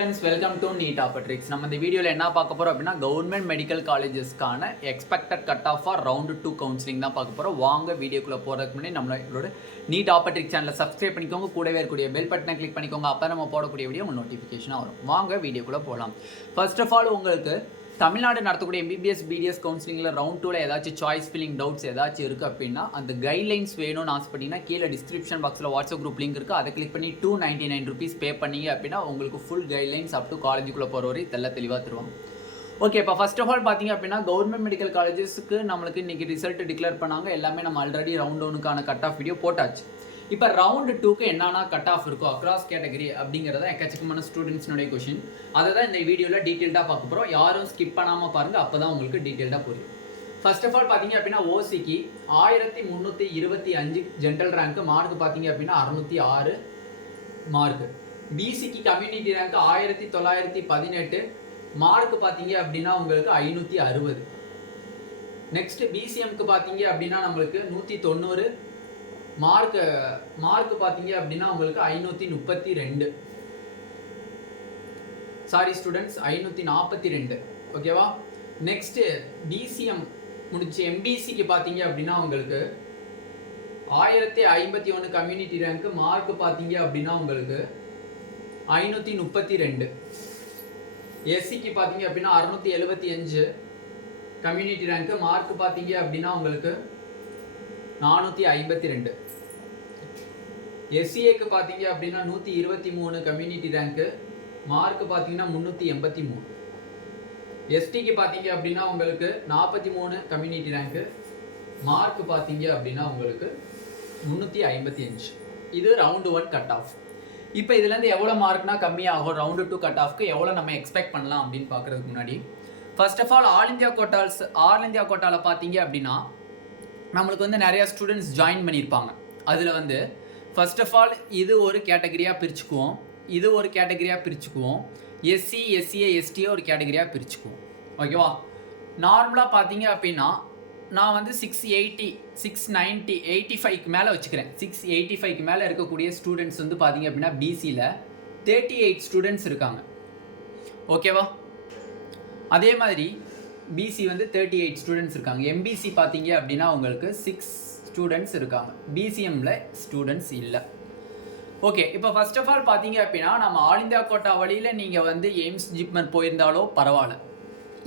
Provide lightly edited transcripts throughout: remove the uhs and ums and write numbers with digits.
Friends, welcome to Neet Tricks. நம்ம இந்த வீடியோல என்ன பார்க்க போறோம் அப்படினா கவர்மெண்ட் மெடிக்கல் காலேजेसக்கான expected cut off for round 2 counselling தான் பார்க்க போறோம். வாங்க வீடியோக்குள்ள போறதுக்கு முன்னாடி நம்மளோட நீட் ட்ரிக்ஸ் சேனலை சப்ஸ்கிரைப் பண்ணிக்கோங்க. கூடவே இருக்கக்கூடிய பெல் பட்டனை கிளிக் பண்ணிக்கோங்க. அப்போ நம்ம போடக்கூடிய வீடியோ உங்களுக்கு நோட்டிஃபிகேஷனாக வரும். வாங்க வீடியோக்குள்ள போகலாம். ஃபர்ஸ்ட் ஆஃப் ஆல் உங்களுக்கு தமிழ்நாடு நடத்தக்கூடிய எம்பிபிஎஸ் பிடிஎஸ் கவுன்சிலிங்கில் ரவுண்ட் 2ல் ஏதாச்சும் சாய்ஸ் ஃபில்லிங் டவுட்ஸ் ஏதாச்சும் இருக்குது அப்படின்னா அந்த கைட்லைன்ஸ் வேணும்னு ஆசைப்பட்டீங்கன்னா கீழே டிஸ்கிரிப்ஷன் பாக்ஸில் வாட்ஸ்அப் குரூப் லிங்க் இருக்குது. அதை கிளிக் பண்ணி $299 பே பண்ணீங்க அப்படின்னா உங்களுக்கு ஃபுல் கைட்லைன்ஸ் அப் டு காலேஜுக்குள்ளே போகிற வரை இதெல்லாம் தெளிவாக தருவாங்க. ஓகே, இப்போ ஃபர்ஸ்ட் ஆஃப் ஆல் பார்த்தீங்க அப்படின்னா கவர்மெண்ட் மெடிக்கல் காலேஜஸ்க்கு நம்மளுக்கு இன்றைக்கி ரிசல்ட் டிக்ளேர் பண்ணாங்க. எல்லாமே நம்ம ஆல்ரெடி ரவுண்ட் 1க்கான கட் ஆஃப் வீடியோ போட்டாச்சு. இப்போ ரவுண்ட் 2க்கு என்னென்னா கட் ஆஃப் இருக்கோ அக்ராஸ் கேட்டகரி அப்படிங்கிறத எக்கச்சக்கமான ஸ்டூடெண்ட்ஸ்னுடைய கொஷின். அதை தான் இந்த வீடியோவில் டீட்டெயில்டாக பார்க்க போகிறோம். யாரும் ஸ்கிப் பண்ணாமல் பாருங்கள், அப்போ தான் உங்களுக்கு டீட்டெயில்டாக புரியும். ஃபர்ஸ்ட் ஆஃப் ஆல் பார்த்தீங்க அப்படின்னா ஓசிக்கு 1325 ஜென்ரல் ரேங்க்கு மார்க் பார்த்தீங்க அப்படின்னா 606 மார்க். பிசிக்கு கம்யூனிட்டி ரேங்க் 1918 மார்க் பார்த்தீங்க அப்படின்னா உங்களுக்கு 560. நெக்ஸ்ட் பிசிஎம்க்கு பார்த்தீங்க அப்படின்னா நம்மளுக்கு 190 மார்க் பார்த்தீங்க அப்படின்னா உங்களுக்கு 532. Sorry students, 542. ஓகேவா? நெக்ஸ்ட் பிசிஎம் முடிச்சு எம்பிசிக்கு பார்த்தீங்க அப்படின்னா உங்களுக்கு 1051 கம்யூனிட்டி ரேங்க் மார்க் பார்த்தீங்க அப்படின்னா உங்களுக்கு 532. எஸ்சிக்கு பார்த்தீங்க அப்படின்னா 675 கம்யூனிட்டி ரேங்க் மார்க் பார்த்தீங்க அப்படின்னா உங்களுக்கு 452. எஸ்சிஏக்கு பார்த்தீங்க அப்படின்னா 123 கம்யூனிட்டி ரேங்க்கு மார்க் பார்த்தீங்கன்னா 383. எஸ்டிக்கு பார்த்தீங்க அப்படின்னா உங்களுக்கு 43 கம்யூனிட்டி ரேங்க்கு மார்க் பார்த்தீங்க அப்படின்னா உங்களுக்கு 355. இது ரவுண்ட் 1 கட் ஆஃப். இப்போ இதுலேருந்து எவ்வளோ மார்க்னா கம்மியாகும் ரவுண்டு 2 கட் ஆஃப்க்கு எவ்வளோ நம்ம எக்ஸ்பெக்ட் பண்ணலாம் அப்படின்னு பார்க்குறதுக்கு முன்னாடி first of all all India கோட்டாவில் பார்த்தீங்க அப்படின்னா நம்மளுக்கு வந்து நிறையா ஸ்டூடெண்ட்ஸ் ஜாயின் பண்ணியிருப்பாங்க. அதில் வந்து ஃபர்ஸ்ட் ஆஃப் ஆல் இது ஒரு கேட்டகரியாக பிரிச்சுக்குவோம், இது ஒரு கேட்டகரியாக பிரிச்சுக்குவோம், எஸ்சி எஸ்சிஏ எஸ்டிஏ ஒரு கேட்டகரியாக பிரிச்சுக்குவோம். ஓகேவா? நார்மலாக பார்த்தீங்க அப்படின்னா நான் வந்து 680 690 85க்கு மேலே வச்சுக்கிறேன். 685க்கு மேலே இருக்கக்கூடிய ஸ்டூடெண்ட்ஸ் வந்து பார்த்தீங்க அப்படின்னா பிசியில் 38 ஸ்டூடெண்ட்ஸ் இருக்காங்க. ஓகேவா? அதே மாதிரி பிசி வந்து 38 ஸ்டூடெண்ட்ஸ் இருக்காங்க. எம்பிசி பார்த்தீங்க அப்படின்னா உங்களுக்கு 6 ஸ்டூடெண்ட்ஸ் இருக்காங்க. பிசிஎம்மில் ஸ்டூடெண்ட்ஸ் இல்லை. ஓகே, இப்போ ஃபர்ஸ்ட் ஆஃப் ஆல் பார்த்தீங்க அப்படின்னா நம்ம ஆல் இந்தியா கோட்டா வழியில் நீங்கள் வந்து எய்ம்ஸ் ஜிப்மர் போயிருந்தாலோ பரவாயில்ல,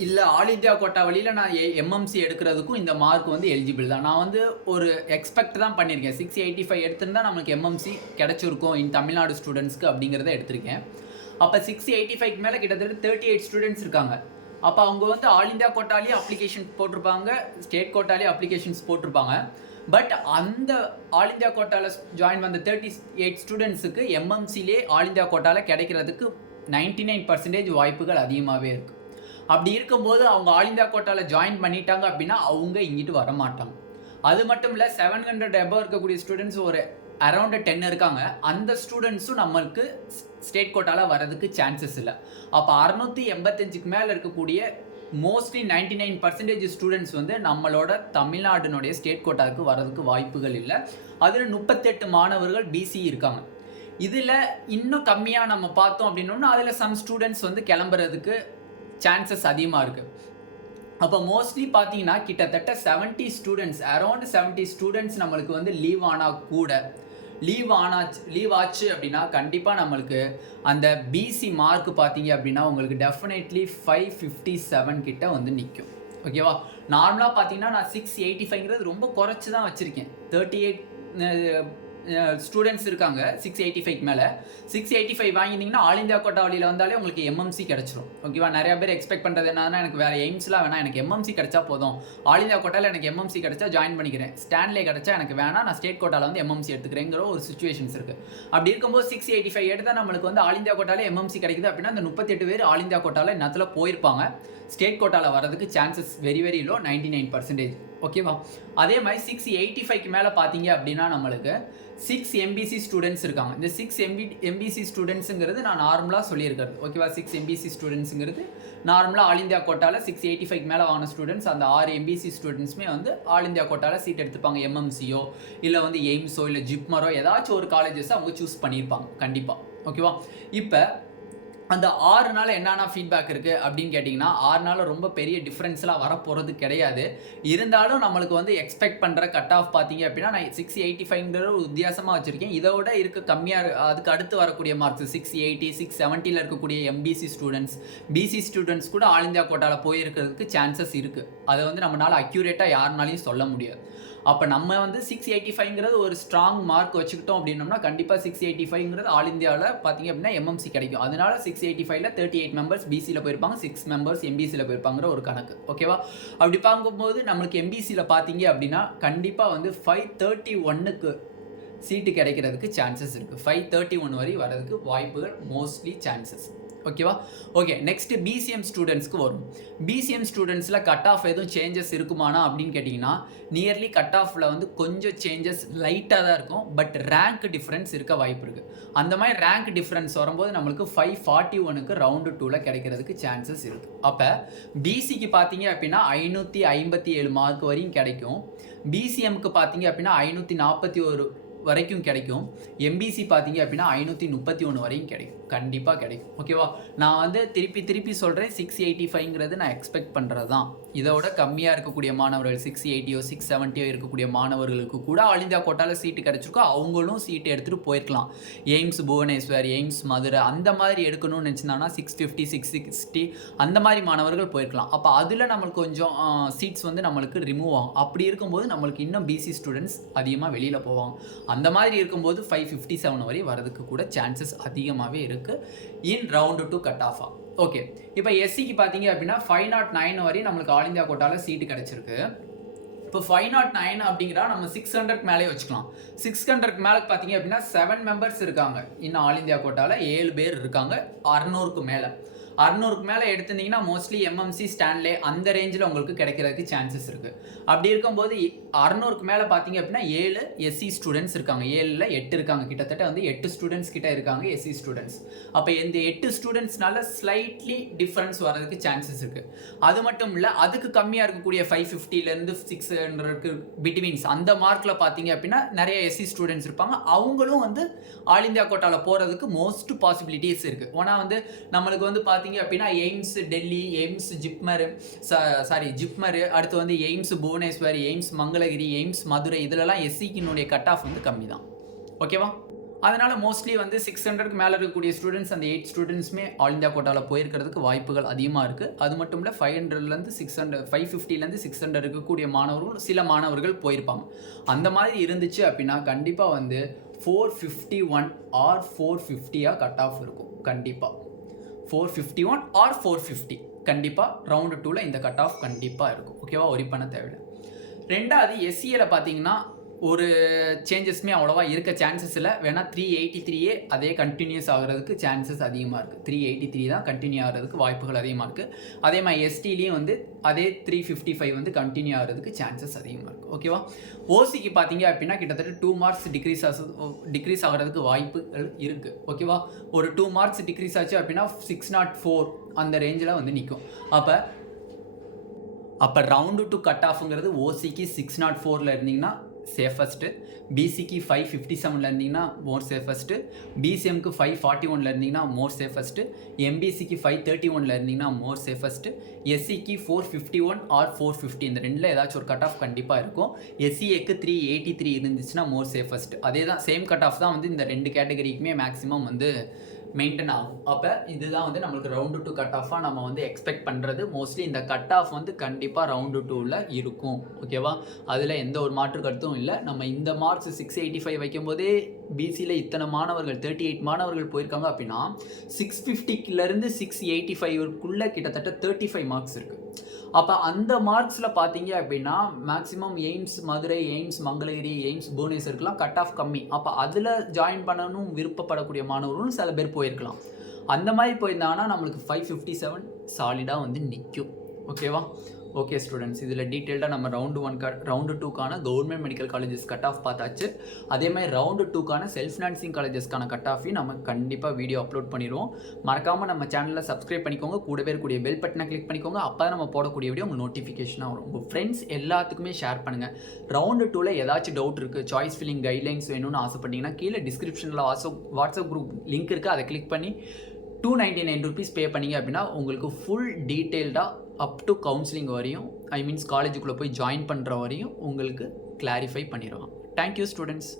இல்லை ஆல் இந்தியா கோட்டா வழியில் நான் எம்எம்சி எடுக்கிறதுக்கும் இந்த மார்க் வந்து எலிஜிபிள் தான். நான் வந்து ஒரு எக்ஸ்பெக்ட் தான் பண்ணியிருக்கேன். 685 எடுத்திருந்தால் நம்மளுக்கு எம்எம்சி கிடச்சிருக்கும் இன் தமிழ்நாடு ஸ்டூடெண்ட்ஸ்க்கு அப்படிங்கிறத எடுத்திருக்கேன். அப்போ 685க்கு மேலே கிட்டத்தட்ட 38 ஸ்டூடெண்ட்ஸ் இருக்காங்க. அப்போ அவங்க வந்து ஆல் இந்தியா கோட்டாலேயே அப்ளிகேஷன் போட்டிருப்பாங்க, ஸ்டேட் கோட்டாலேயே அப்ளிகேஷன்ஸ் போட்டிருப்பாங்க. பட் அந்த ஆல் இந்தியா கோட்டாவில் ஜாயின் வந்த 38 ஸ்டூடெண்ட்ஸுக்கு எம்எம்சிலே ஆல் இந்தியா கோட்டாவில் கிடைக்கிறதுக்கு 99% வாய்ப்புகள் அதிகமாகவே இருக்குது. அப்படி இருக்கும்போது அவங்க ஆல் இந்தியா கோட்டாவில் ஜாயின் பண்ணிட்டாங்க அப்படின்னா அவங்க இங்கிட்டு வர மாட்டாங்க. அது மட்டும் இல்லை, 700 எபோவ் இருக்கக்கூடிய ஸ்டூடெண்ட்ஸ் ஒரு அரௌண்ட் 10 இருக்காங்க. அந்த ஸ்டூடெண்ட்ஸும் நம்மளுக்கு ஸ்டேட் கோட்டாவில் வரதுக்கு சான்சஸ் இல்லை. அப்போ 685க்கு மேலே இருக்கக்கூடிய மோஸ்ட்லி 99% ஸ்டூடெண்ட்ஸ் வந்து நம்மளோட தமிழ்நாடுனுடைய ஸ்டேட் கோட்டாவுக்கு வரதுக்கு வாய்ப்புகள் இல்லை. அதில் 38 மாணவர்கள் பிசி இருக்காங்க. இதில் இன்னும் கம்மியாக நம்ம பார்த்தோம் அப்படின்னா அதில் சம் ஸ்டூடெண்ட்ஸ் வந்து கிளம்புறதுக்கு சான்சஸ் அதிகமாக இருக்குது. அப்போ மோஸ்ட்லி பார்த்தீங்கன்னா கிட்டத்தட்ட 70 ஸ்டூடெண்ட்ஸ், அரௌண்ட் 70 ஸ்டூடெண்ட்ஸ் நம்மளுக்கு வந்து லீவ் ஆனால் கூட லீவ் ஆச்சு அப்படின்னா கண்டிப்பாக நம்மளுக்கு அந்த பிசி மார்க் பார்த்தீங்க அப்படின்னா உங்களுக்கு டெஃபினெட்லி 557 கிட்ட வந்து நிற்கும். ஓகேவா? நார்மலாக பார்த்தீங்கன்னா நான் 685ங்கிறது ரொம்ப குறைச்சி தான் வச்சுருக்கேன். 38 ஸ்டூடெண்ட்ஸ் இருக்காங்க 685க்கு மேலே. 685 வாங்கினீங்கன்னா ஆல் இந்தியா கோட்டா வழியில் வந்தாலே உங்களுக்கு எம்எம்சி கிடச்சிரும். ஓகேவா? நிறையா பேர் எக்ஸ்பெக்ட் பண்ணுறது என்னன்னா எனக்கு வேறு எய்ம்ஸ்லாம் வேணாம், எனக்கு எம்எம்சி கிடச்சா போதும், ஆல் இந்தியா கோட்டாவில் எனக்கு எம்எம்சி கிடச்சா ஜாயின் பண்ணிக்கிறேன், ஸ்டான்லே கிடச்சா எனக்கு வேணாம், நான் ஸ்டேட் கோட்டாவில் வந்து எம்எம்சி எடுத்துக்கிறேங்கிற ஒரு சுச்சுவேஷன்ஸ் இருக்குது. அப்படி இருக்கும்போது 685 எடுத்தால் நம்மளுக்கு வந்து ஆல் இந்தியா கோட்டாவில் எம்எம்சி கிடைக்குது அப்படின்னா அந்த 38 பேர் ஆல் இந்தியா கோட்டாவில் இன்னத்தில் போயிருப்பாங்க. ஸ்டேட் கோட்டாவில் வரதுக்கு சான்சஸ் வெரி வெரி லோ, 99%. ஓகேவா? அதே மாதிரி 685க்கு மேலே பார்த்தீங்க அப்படின்னா நம்மளுக்கு 6 எம்பிசி ஸ்டூடெண்ட்ஸ் இருக்காங்க. இந்த 6 எம்பிசி ஸ்டூடெண்ட்ஸுங்கிறது நான் நார்மலாக சொல்லியிருக்கிறது. ஓகேவா? 6 எம்பிசி ஸ்டூடெண்ட்ஸுங்கிறது நார்மலாக ஆல் இந்தியா கோட்டாவில் 685 மேலே வாங்கின ஸ்டூடெண்ட்ஸ். அந்த 6 எம்பிசி ஸ்டூடெண்ட்ஸுமே வந்து ஆல் இந்தியா கோட்டாவில் சீட் எடுத்துப்பாங்க. எம்எம்சியோ இல்லை வந்து எய்ம்ஸோ இல்லை ஜிப்மரோ ஏதாச்சும் ஒரு காலேஜஸ் அவங்க சூஸ் பண்ணியிருப்பாங்க கண்டிப்பாக. ஓகேவா? இப்போ அந்த 6 என்னென்ன ஃபீட்பேக் இருக்குது அப்படின்னு கேட்டிங்கன்னா 6 ரொம்ப பெரிய டிஃப்ரென்ஸ்லாம் வரப்போகிறது கிடையாது. இருந்தாலும் நம்மளுக்கு வந்து எக்ஸ்பெக்ட் பண்ணுற கட் ஆஃப் பார்த்தீங்க அப்படின்னா நான் 685ங்கிற ஒரு வித்தியாசமாக வச்சுருக்கேன். இதோட இருக்க கம்மியாக அதுக்கு அடுத்து வரக்கூடிய மார்க்ஸ் 680 670 இருக்கக்கூடிய எம்பிசி ஸ்டூடெண்ட்ஸ் பிசி ஸ்டூடெண்ட்ஸ் கூட ஆல் இந்தியா கோட்டாவில் போயிருக்கிறதுக்கு சான்சஸ் இருக்குது. அதை வந்து நம்மளால் அக்யூரேட்டாக யாருனாலையும் சொல்ல முடியாது. அப்போ நம்ம வந்து 685ங்கிறது ஒரு ஸ்ட்ராங் மார்க் வச்சுக்கிட்டோம் அப்படின்னோம்னா கண்டிப்பாக 685ங்கிறது ஆல் இந்தியாவில் பார்த்தீங்க அப்படின்னா எம்எம்சி கிடைக்கும். அதனால 685ல் 38 மெம்பர்ஸ் பிசியில் போயிருப்பாங்க, 6 மெம்பர்ஸ் எம்பிசியில் போயிருப்பாங்கிற ஒரு கணக்கு. ஓகேவா? அப்படி பார்க்கும்போது நம்மளுக்கு எம்பிசியில் பார்த்தீங்க அப்படின்னா கண்டிப்பாக வந்து 531க்கு சீட்டு கிடைக்கிறதுக்கு சான்சஸ் இருக்குது. 531 வரை வரதுக்கு வாய்ப்புகள் மோஸ்ட்லி சான்சஸ். ஓகேவா? ஓகே, நெக்ஸ்ட் பிசிஎம் ஸ்டூடெண்ட்ஸ்க்கு வரும். பிசிஎம் ஸ்டூடெண்ட்ஸில் கட் ஆஃப் எதுவும் சேஞ்சஸ் இருக்குமானா அப்படின்னு கேட்டிங்கன்னா நியர்லி கட் ஆஃபில் வந்து கொஞ்சம் சேஞ்சஸ் லைட்டாக தான் இருக்கும். பட் ரேங்க் டிஃப்ரென்ஸ் இருக்க வாய்ப்பு இருக்குது. அந்த மாதிரி ரேங்க் டிஃப்ரென்ஸ் வரும்போது நம்மளுக்கு 541க்கு ரவுண்டு 2ல் கிடைக்கிறதுக்கு சான்சஸ் இருக்குது. அப்போ பிசிக்கு பார்த்தீங்க அப்படின்னா 557 மார்க் வரையும் கிடைக்கும். பிசிஎம்க்கு பார்த்தீங்க அப்படின்னா 541 வரைக்கும் கிடைக்கும். எம்பிசி பார்த்தீங்க அப்படின்னா 531 வரையும் கிடைக்கும். கண்டிப்பாக கிடைக்கும். ஓகேவா? நான் வந்து திருப்பி சொல்கிறேன், 685ங்கிறது நான் எக்ஸ்பெக்ட் பண்ணுறது தான். இதோட கம்மியாக இருக்கக்கூடிய மாணவர்கள் 680 670 இருக்கக்கூடிய மாணவர்களுக்கு கூட ஆல் இந்தியா கோட்டாவில் சீட்டு கிடச்சிருக்கோம். அவங்களும் சீட்டு எடுத்துகிட்டு போயிருக்கலாம். எய்ம்ஸ் புவனேஸ்வர், எய்ம்ஸ் மதுரை அந்த மாதிரி எடுக்கணும்னு நினச்சிருந்தாங்கன்னா 650 660 அந்த மாதிரி மாணவர்கள் போயிருக்கலாம். அப்போ அதில் நம்மளுக்கு கொஞ்சம் சீட்ஸ் வந்து நம்மளுக்கு ரிமூவ் ஆகும். அப்படி இருக்கும்போது நம்மளுக்கு இன்னும் பிசி ஸ்டூடெண்ட்ஸ் அதிகமாக வெளியில் போவாங்க. அந்த மாதிரி இருக்கும்போது 557 வரை வரதுக்கு கூட சான்சஸ் அதிகமாகவே இருக்குது இன் ரவுண்டு 2 கட் ஆஃபா. ஓகே, இப்போ எஸ்சிக்கு பார்த்தீங்க அப்படின்னா 509 வரை நம்மளுக்கு ஆல் இந்தியா கோட்டாவில் சீட்டு கிடச்சிருக்கு. இப்போ 509 அப்படிங்கிறா நம்ம 600க்கு மேலே வச்சுக்கலாம். 600க்கு மேலே பார்த்தீங்க அப்படின்னா 7 மெம்பர்ஸ் இருக்காங்க. இன்னும் ஆல் இந்தியா கோட்டாவில் 7 பேர் இருக்காங்க. 600க்கு மேலே 600க்கு மேலே எடுத்திருந்தீங்கன்னா மோஸ்ட்லி எம்எம்சி ஸ்டான்லே அந்த ரேஞ்சில் உங்களுக்கு கிடைக்கிறதுக்கு சான்சஸ் இருக்குது. அப்படி இருக்கும்போது 600க்கு மேலே பார்த்தீங்க அப்படின்னா 7 எஸ்சி ஸ்டூடெண்ட்ஸ் இருக்காங்க. 7ல் 8 இருக்காங்க. கிட்டத்தட்ட வந்து 8 ஸ்டூடெண்ட்ஸ் கிட்ட இருக்காங்க எஸ்சி ஸ்டூடெண்ட்ஸ். அப்போ இந்த 8 ஸ்டூடெண்ட்ஸ்னால ஸ்லைட்லி டிஃப்ரென்ஸ் வரதுக்கு சான்சஸ் இருக்குது. அது மட்டும் இல்லை, அதுக்கு கம்மியாக இருக்கக்கூடிய 550லேருந்து 600க்கு பிட்வீன்ஸ் அந்த மார்க்கில் பார்த்தீங்க அப்படின்னா நிறைய எஸ்சி ஸ்டூடெண்ட்ஸ் இருப்பாங்க. அவங்களும் வந்து ஆல் இந்தியா கோட்டாவில் போகிறதுக்கு மோஸ்ட் பாசிபிலிட்டிஸ் இருக்குது. ஆனால் வந்து நம்மளுக்கு வந்து பார்த்தீங்க அப்படின்னா எய்ம்ஸ் டெல்லி, எய்ம்ஸ் ஜிப்மர், அடுத்து வந்து எய்ம்ஸ் புவனேஸ்வர், எய்ம்ஸ் மங்களகிரி, எய்ம்ஸ் மதுரை இதிலெல்லாம் எஸ்சிக்கினுடைய கட் ஆஃப் வந்து கம்மி தான். ஓகேவா? அதனால் மோஸ்ட்லி வந்து 600க்கு மேலே இருக்கக்கூடிய ஸ்டூடெண்ட்ஸ் அந்த 8 ஸ்டூடெண்ட்ஸுமே ஆல் இந்தியா கோட்டாவில் போயிருக்கிறதுக்கு வாய்ப்புகள் அதிகமாக இருக்குது. அது மட்டும் இல்லை 500லேருந்து 600 550லேருந்து 600 இருக்கக்கூடிய மாணவர்கள் சில மாணவர்கள் போயிருப்பாங்க. அந்த மாதிரி இருந்துச்சு அப்படின்னா கண்டிப்பாக வந்து 451 ஆர் 450 கட் ஆஃப் இருக்கும். கண்டிப்பாக 451 ஆர் 450 கண்டிப்பாக ரவுண்டு 2ல் இந்த கட் ஆஃப் கண்டிப்பாக இருக்கும். ஓகேவா? ஒரி பண்ண தேவையில்லை. ரெண்டாவது எஸ்சியில் பார்த்தீங்கன்னா ஒரு சேஞ்சஸ்மே அவ்வளோவா இருக்க சான்சஸ் இல்லை. வேணால் 383 அதே கண்டினியூஸ் ஆகிறதுக்கு சான்சஸ் அதிகமாக இருக்குது. 383 தான் கண்டினியூ ஆகிறதுக்கு வாய்ப்புகள் அதிகமாக இருக்குது. அதே மாதிரி எஸ்டிலையும் வந்து அதே 355 வந்து கண்டினியூ ஆகிறதுக்கு சான்சஸ் அதிகமாக இருக்குது. ஓகேவா? ஓசிக்கு பார்த்தீங்க அப்படின்னா கிட்டத்தட்ட 2 மார்க்ஸ் டிக்ரீஸ் ஆகிறதுக்கு வாய்ப்புகள் இருக்குது. ஓகேவா? ஒரு 2 மார்க்ஸ் டிக்ரீஸ் ஆச்சு அப்படின்னா 604 அந்த ரேஞ்சில் வந்து நிற்கும். அப்போ ரவுண்டு 2 கட் ஆஃப்ங்கிறது ஓசிக்கு 604ல் இருந்தீங்கன்னா சேஃபஸ்ட்டு, பிசிக்கு 557ல் இருந்தீங்கன்னா மோர் சேஃபஸ்ட்டு, பிசிஎம்க்கு 541ல் இருந்தீங்கன்னா மோர் சேஃபஸ்ட்டு, எம்பிசிக்கு 531ல் இருந்தீங்கன்னா மோர் சேஃபஸ்ட்டு, எஸ்சிக்கு 451 ஆர் 450 இந்த ரெண்டில் ஏதாச்சும் ஒரு கட் ஆஃப் கண்டிப்பாக இருக்கும். எஸ்சிஏக்கு 383 இருந்துச்சுன்னா மோர் சேஃபஸ்ட். அதே தான் சேம் கட் ஆஃப் தான் வந்து இந்த 2 கேட்டகரிக்குமே மேக்ஸிமம் வந்து மெயின்டைன் ஆகும். அப்போ இதுதான் வந்து நம்மளுக்கு ரவுண்டு 2 கட் ஆஃபாக நம்ம வந்து எக்ஸ்பெக்ட் பண்ணுறது. மோஸ்ட்லி இந்த கட் ஆஃப் வந்து கண்டிப்பாக ரவுண்டு 2ல் இருக்கும். ஓகேவா? அதில் எந்த ஒரு மாற்று கருத்தும் இல்லை. நம்ம இந்த மார்க்ஸ் 685 வைக்கும்போதே பிசியில் இத்தனை மாணவர்கள் 38 மாணவர்கள் போயிருக்காங்க அப்படின்னா 650லேருந்து 685க்குள்ளே கிட்டத்தட்ட 35 மார்க்ஸ் இருக்குது. அப்போ அந்த மார்க்ஸில் பார்த்தீங்க அப்படின்னா maximum AIIMS Madurai, AIIMS Mangalagiri, AIIMS புவனேஸ்வருக்குலாம் கட் ஆஃப் கம்மி. அப்போ அதில் ஜாயின் பண்ணணும் விருப்பப்படக்கூடிய மாணவர்களும் சில பேர் போயிருக்கலாம். அந்த மாதிரி போயிருந்தாங்கன்னா நம்மளுக்கு 557 சாலிடாக வந்து நிற்கும். ஓகேவா? ஓகே ஸ்டூடெண்ட்ஸ், இதில் டீட்டெயில்டாக நம்ம ரவுண்டு 2க்கான government medical colleges cut off பார்த்தாச்சு. அதே மாதிரி ரவுண்டு 2க்கான செல்ஃப் ஃபினான்சிங் காலேஜஸ்க்கான கட் ஆஃபையும் நம்ம கண்டிப்பாக வீடியோ அப்லோட் பண்ணிடுவோம். மறக்காமல் நம்ம சேனலில் சப்ஸ்கிரைப் பண்ணிக்கோங்க. கூடவே இருக்கக்கூடிய பெல் பட்டனை கிளிக் பண்ணிக்கோங்க. அப்போ தான் நம்ம போடக்கூடிய வீடியோ உங்களுக்கு நோட்டிஃபிகேஷனாக வரும். உங்கள் ஃப்ரெண்ட்ஸ் எல்லாத்துக்குமே ஷேர் பண்ணுங்கள். ரவுண்டு 2ல் ஏதாச்சும் டவுட் இருக்குது, சாய்ஸ் ஃபில்லிங் கைட்லைன்ஸ் வேணும்னு ஆசைப்பட்டீங்கன்னா கீழே டிஸ்கிரிப்ஷனில் வாட்ஸ்அப் குரூப் லிங்க் இருக்குது. அதை கிளிக் பண்ணி 299 ருபீஸ் பே பண்ணிங்க அப்படின்னா உங்களுக்கு ஃபுல் டீட்டெயில்டாக அப் டு கவுன்சிலிங் வரையும் ஐ மீன்ஸ் காலேஜுக்குள்ளே போய் ஜாயின் பண்ணுற வரையும் உங்களுக்கு கிளாரிஃபை பண்ணிடுவாங்க. Thank you students.